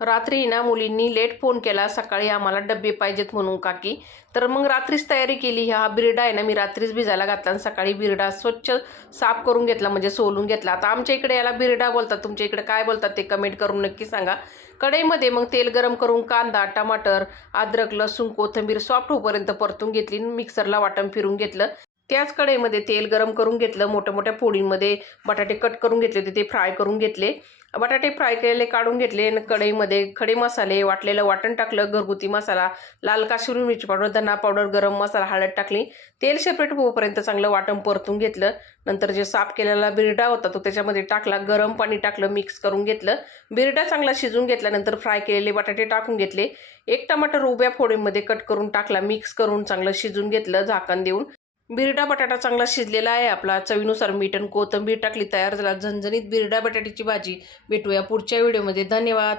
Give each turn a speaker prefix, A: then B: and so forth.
A: रात्री ना मुलींनी लेट फोन केला सकाळी आम्हाला डबे पाहिजेत म्हणून काकी. तर मग रात्रीच तयारी केली. हा बिरडा आहे ना मी रात्रीच भिजायला घातला आणि सकाळी बिरडा स्वच्छ साफ करून घेतला म्हणजे सोलून घेतला. आता आमच्या इकडे याला बिरडा बोलतात. तुमच्या इकडे काय बोलतात ते कमेंट करून नक्की सांगा. कढईमध्ये मग तेल गरम करून कांदा टमाटर अद्रक लसूण कोथिंबीर सॉफ्ट होईपर्यंत परतून घेतली आणि मिक्सरला वाटण फिरून घेतलं. त्याच कढईमध्ये तेल गरम करून घेतलं मोठ्या मोठ्या फोडींमध्ये बटाटे कट करून घेतले होते ते फ्राय करून घेतले. बटाटे फ्राय केलेले काढून घेतले आणि कढईमध्ये खडे मसाले वाटलेलं वाटण टाकलं घरगुती मसाला लाल काश्मीरी मिरची पावडर धना पावडर गरम मसाला हळद टाकली. तेल सेपरेट होईपर्यंत चांगलं वाटण परतून घेतलं. नंतर जे साफ केलेला बिरडा होता तो त्याच्यामध्ये टाकला गरम पाणी टाकलं मिक्स करून घेतलं. बिरडा चांगला शिजून घेतल्यानंतर फ्राय केलेले बटाटे टाकून घेतले. एक टमाटर उभ्या फोडीमध्ये कट करून टाकला मिक्स करून चांगलं शिजून घेतलं झाकण देऊन. बिरडा बटाटा चांगला शिजलेला आहे आपला. चवीनुसार मीठ आणि कोथिंबीर टाकली तयार झाला. झणझणीत बिरडा बटाट्याची भाजी भेटूया पुढच्या व्हिडिओमध्ये. धन्यवाद.